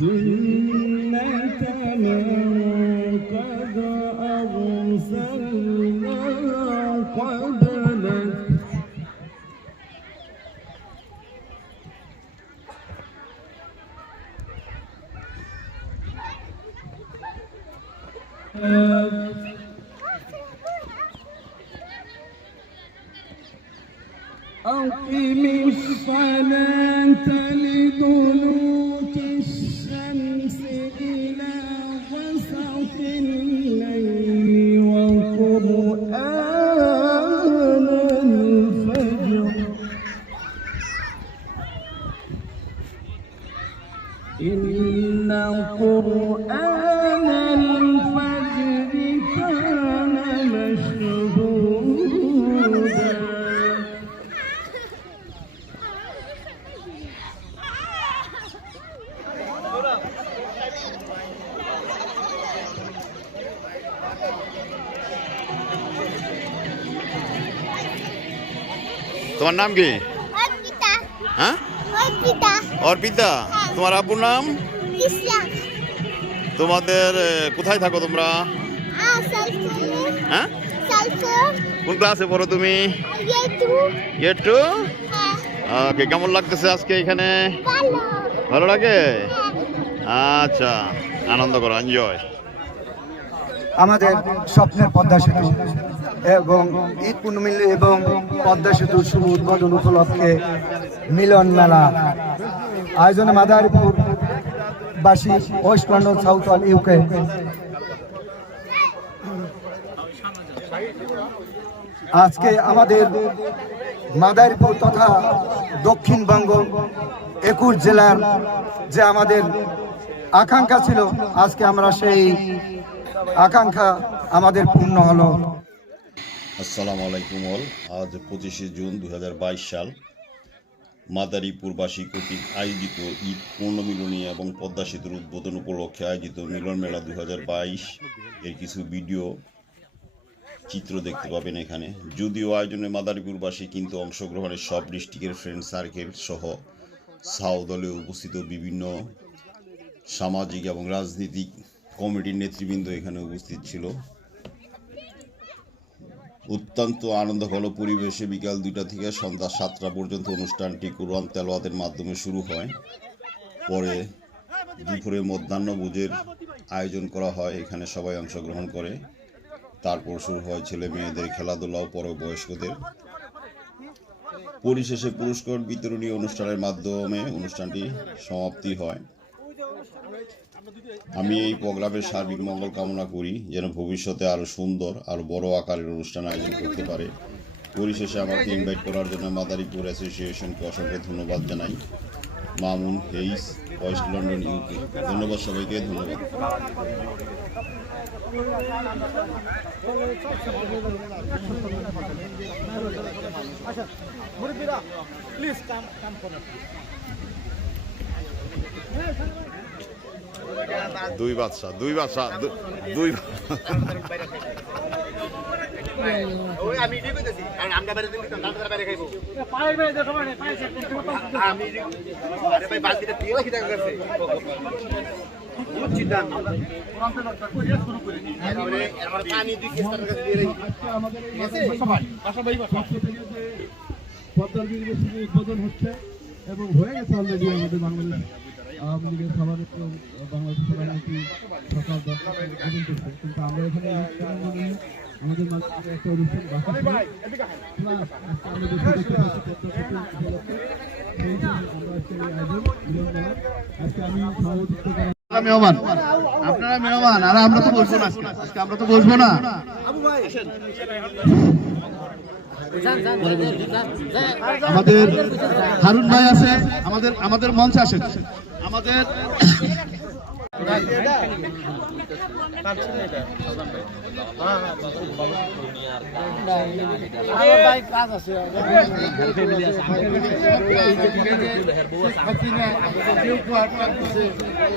سنة من قد أرسلنا قبلك أقم الصلاة لدلوك الشمس إلى غسق الليل وقرآن الفجر إن قرآن الفجر كان مشهودا তোমার নাম কি? অর্পিতা। হ্যাঁ, অর্পিতা। অর্পিতা। তোমার আব্বুর নাম? ইসলাম। তোমাদের কোথায় থাকো তোমরা? সালফুর। হ্যাঁ, সালফুর। কোন ক্লাসে পড়ো তুমি? ইয়ে টু। হ্যাঁ। ওকে, কেমন লাগতেছে আজকে এখানে? ভালো। ভালো লাগে? হ্যাঁ। আচ্ছা, আনন্দ করো, এনজয়। আমাদের স্বপ্নের পদ্মা সেতু এবং ঈদ পূর্ণিমা এবং পদ্মা সেতুর শুভ উদ্বোধন উপলক্ষে মিলন মেলা আয়োজনে মাদারীপুর বাসী ওয়েস্ট লন্ডন সাউথ ওয়াল ইউকে আজকে আমাদের মাদারীপুর তথা দক্ষিণবঙ্গ 21 জেলার যে আমাদের আকাঙ্ক্ষা ছিল, আজকে আমরা সেই আকাঙ্ক্ষা আমাদের পূর্ণ হলো। আসসালামু আলাইকুম অল। আজ 25শে জুন 2022 সাল। মাদারীপুরবাসী কর্তৃক আয়োজিত ঈদ পূর্ণমিলনী এবং পদ্মা সেতুর উদ্বোধন উপলক্ষে আয়োজিত মিলন মেলা 2022 এর কিছু ভিডিও চিত্র দেখতে পাবেন এখানে। যদিও আয়োজনে মাদারীপুরবাসী কিন্তু অংশগ্রহণের সব ডিস্ট্রিক্টের ফ্রেন্ড সার্কেল সহ সাউ দলে উপস্থিত বিভিন্ন সামাজিক এবং রাজনৈতিক কমিটির নেতৃবৃন্দ এখানে উপস্থিত ছিল। অত্যন্ত আনন্দঘন পরিবেশে বিকাল 2টা থেকে সন্ধ্যা 7টা পর্যন্ত অনুষ্ঠানটি কোরআন তেলাওয়াতের মাধ্যমে শুরু হয়। পরে দুপুরে মধ্যাহ্নভোজের আয়োজন করা হয়, এখানে সবাই অংশগ্রহণ করে। তারপর শুরু হয় ছেলে মেয়েদের খেলাধুলা ও পরে বয়স্কদের। পরিশেষে পুরস্কার বিতরণী অনুষ্ঠানের মাধ্যমে অনুষ্ঠানটি সমাপ্তি হয়। আমি এই প্রোগ্রামের সার্বিক মঙ্গল কামনা করি, যেন ভবিষ্যতে আরও সুন্দর আরও বড় আকারের অনুষ্ঠান আয়োজন করতে পারে। পরিশেষে আমাকে ইনভাইট করার জন্য মাদারীপুর অ্যাসোসিয়েশনকে অসংখ্য ধন্যবাদ জানাই। Mamun, Hayes, West London UK. ধন্যবাদ সবাইকে, ধন্যবাদ। দুই বাদশা আমি দিতেছি কারণ আমরা বাইরে দিন আমরা বাইরে খাইবো পায়ের বাইরে দেখো মানে পায়ের আমি আরে ভাই বালতিটা দিয়ে রাখি দেখা গেছে বুঝছি দাম পুরানতে দরকার করে শুরু করে নি মানে আমরা পানি দুই কেস টাকার কাছে দিয়ে রাখি আমাদের সবাই পদ্মার ব্রিজের শুভ উদ্বোধন হচ্ছে এবং হয়ে গেছে অলরেডি আমাদের বাংলাদেশ আওয়ামী লীগের সভাপতি বাংলাদেশ প্রধানমন্ত্রী সরকার দপ্তর উদ্বোধন করছে, কিন্তু আমরা এখানে আমাদের মাঝে একটা অনুষ্ঠান মেহমান, আপনারা মেহমান, আর আমরা তো বসবো না আজকে আমরা তো বসবো না। আমাদের হারুন ভাই আছে, আমাদের মঞ্চে আসেন। আমাদের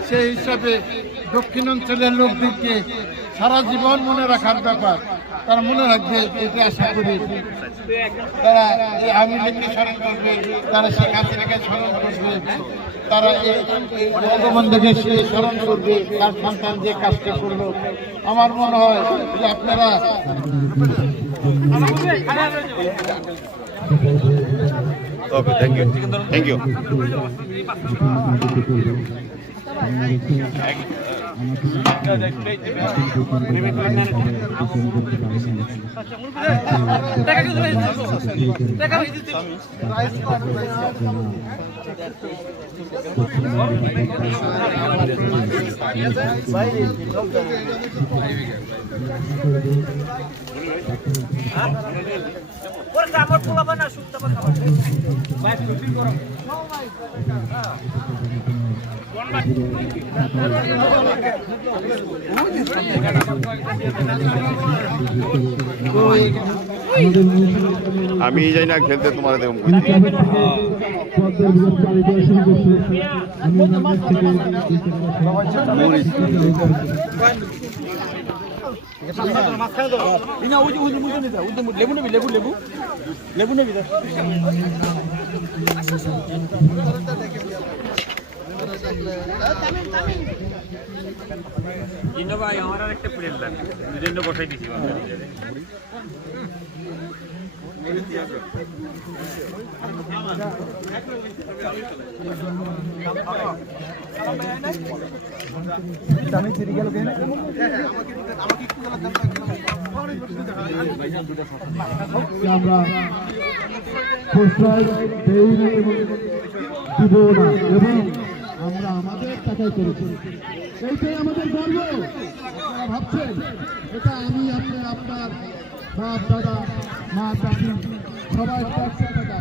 সেই হিসাবে দক্ষিণাঞ্চলের লোকদেরকে সারা জীবন মনে রাখার ব্যাপার, তারা মনে রাখবে, এটি আশা করি। তারা এই আওয়ামী লীগকে স্মরণ করবে, তারা শেখ হাসিনাকে স্মরণ করবে, তারা এই বঙ্গবন্ধুকে সে স্মরণ করবে, তার সন্তান যে কাজটা করলো। আমার মনে হয় যে আপনারা ওকে, থ্যাংক ইউ। আমি যাই না খেলতে, তোমার দেখুন ভাই আমার আর একটা প্লেট লাগবে, দুজন্য বসাই দিছি। আমরা প্রশ্রয় দেইনি এবং দিব না, এবং আমরা আমাদের টাকায় করেছি। এইটাই আমাদের গর্ব। আপনারা ভাবছেন এটা আমি, আপনার বাপ দাদা, মা চাচি সবাই ট্যাক্সের টাকা,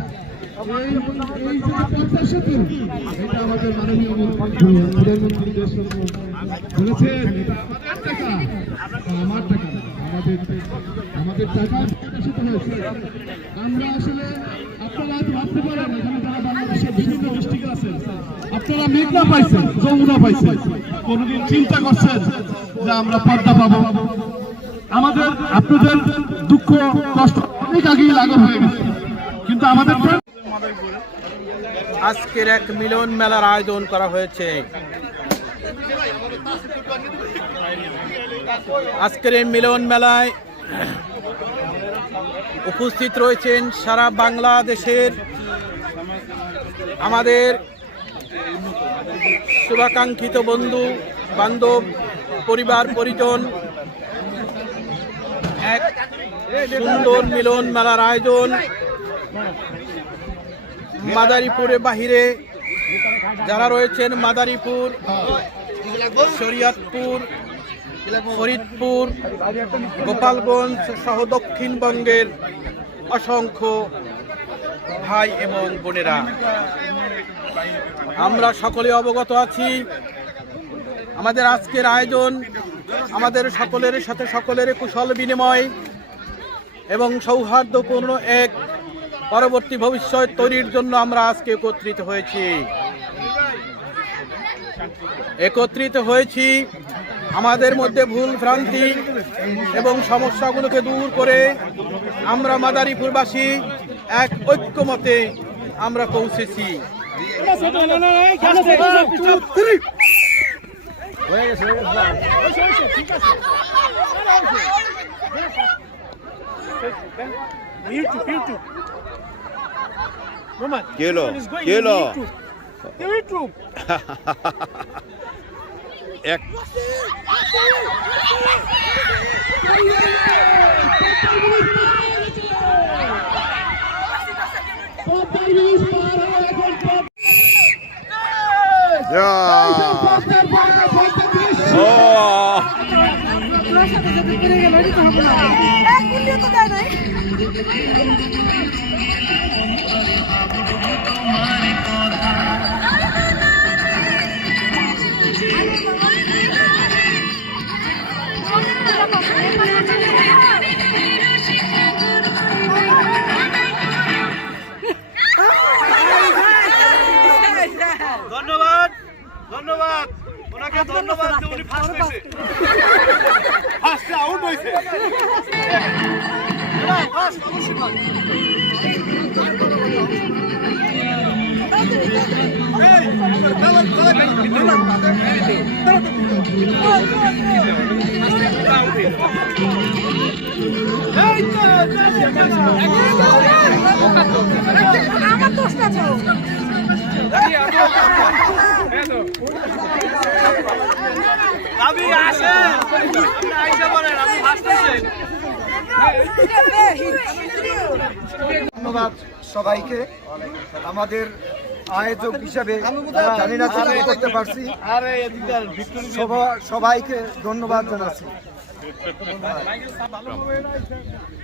এই যে পদ্মা সেতু, এটা আমাদের মাননীয় প্রধানমন্ত্রী বলেছেন এটা আমাদের টাকা, আমার টাকা, আমাদের টাকা পদ্মা সেতু হয়েছে। আমরা আসলে, আপনারা হয়তো ভাবতে পারেন এখানে যারা বাংলাদেশের বিভিন্ন ডিস্ট্রিক্টে আছেন, আপনারা মেঘনা পাইছেন, যমুনা পাইছেন, কোনদিন চিন্তা করছেন যে আমরা পদ্মা পাবো? আমাদের আপনাদের দুঃখ কষ্ট অনেক আগেই লাঘব হয়ে গেছে, কিন্তু আমাদের আজকের এক মিলন মেলার আয়োজন করা হয়েছে। আজকের এই মিলন মেলায় উপস্থিত রয়েছেন সারা বাংলাদেশের আমাদের শুভাকাঙ্ক্ষিত বন্ধু বান্ধব, পরিবার পরিজন। এক সুন্দর মিলন মেলার আয়োজন মাদারীপুরে বাহিরে যারা রয়েছেন, মাদারীপুর, শরীয়তপুর, ফরিদপুর, গোপালগঞ্জ সহ দক্ষিণবঙ্গের অসংখ্য ভাই এবং বোনেরা, আমরা সকলে অবগত আছি আমাদের আজকের আয়োজন আমাদের সকলের সাথে সকলের কুশল বিনিময় এবং সৌহার্দ্যপূর্ণ এক পরবর্তী ভবিষ্যৎ তৈরির জন্য আমরা আজকে একত্রিত হয়েছি। আমাদের মধ্যে ভুল ভ্রান্তি এবং সমস্যাগুলোকে দূর করে আমরা মাদারীপুরবাসী এক ঐক্যমতে আমরা পৌঁছেছি। এক ধন্যবাদ ধন্যবাদ ওনাকে ধন্যবাদ যে উনি ফার্স্ট হয়েছে ফার্স্টে আউট হয়েছে ফার্স্ট অবশ্যই আমার দোষটা তো আমি আসেন আপনি আইসা বলেন আপনি ফার্স্ট হয়েছেন ধন্যবাদ সবাইকে আমাদের আয়োজক হিসাবে জানি না কি করতে পারছি সবাইকে ধন্যবাদ জানাচ্ছি।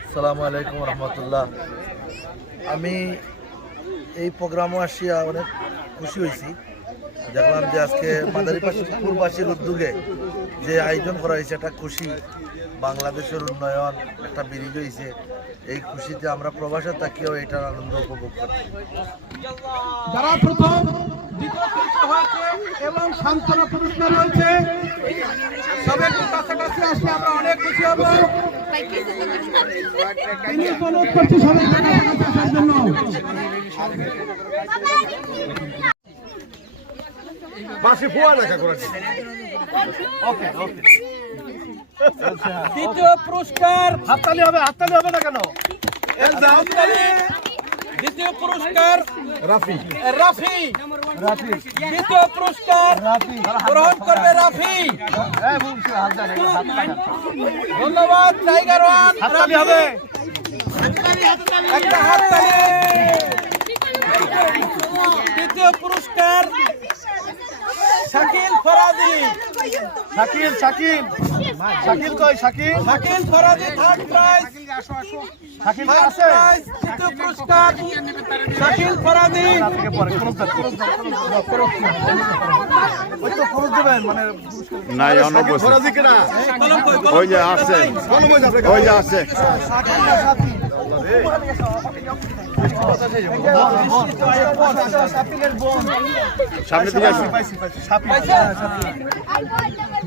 আসসালামু আলাইকুম রহমতুল্লাহ। আমি এই প্রোগ্রামে আসিয়া অনেক খুশি হয়েছি। দেখলাম যে আজকে মাদারীপুরবাসীর উদ্যোগে যে আয়োজন করা হয়েছে একটা খুশি, বাংলাদেশের উন্নয়ন একটা ব্রিজ হয়েছে। এই খুশিতে আমরা প্রবাসে থাকিও এটার আনন্দ উপভোগ করছি। যারা প্রথম দ্বিতীয় তৃতীয় হয়েছে এবং সান্ত্বনা পুরস্কার রয়েছে সবের কাছাকাছি আসলে আমরা অনেক খুশি হব। তিনি অনুরোধ করছি সবাই কাছাকাছি আসার জন্য। দ্বিতীয় পুরস্কার হাততালি হবে না কেন দ্বিতীয় পুরস্কার রাফি দ্বিতীয় পুরস্কার গ্রহণ করবে রাফি। ধন্যবাদ টাইগার ওয়ান। হাততালি হবে একটা হাততালি। তৃতীয় পুরস্কার Shakil Faraji. Shakil Faraji third prize. Third prize তৃতীয় পুরস্কার শাকিল ফরাজি। নাই ওই যে আসছে ওই যে আসছে সামনে দিকে আসুন।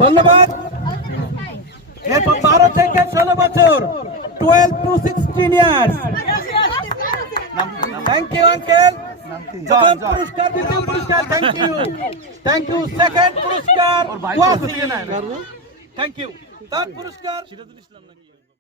ধন্যবাদ। এরপর 12 থেকে 16 বছর 12 to 16 years. Thank you uncle. প্রথম পুরস্কার দ্বিতীয় পুরস্কার থ্যাংক ইউ সেকেন্ড পুরস্কার থ্যাংক ইউ থার্ড পুরস্কার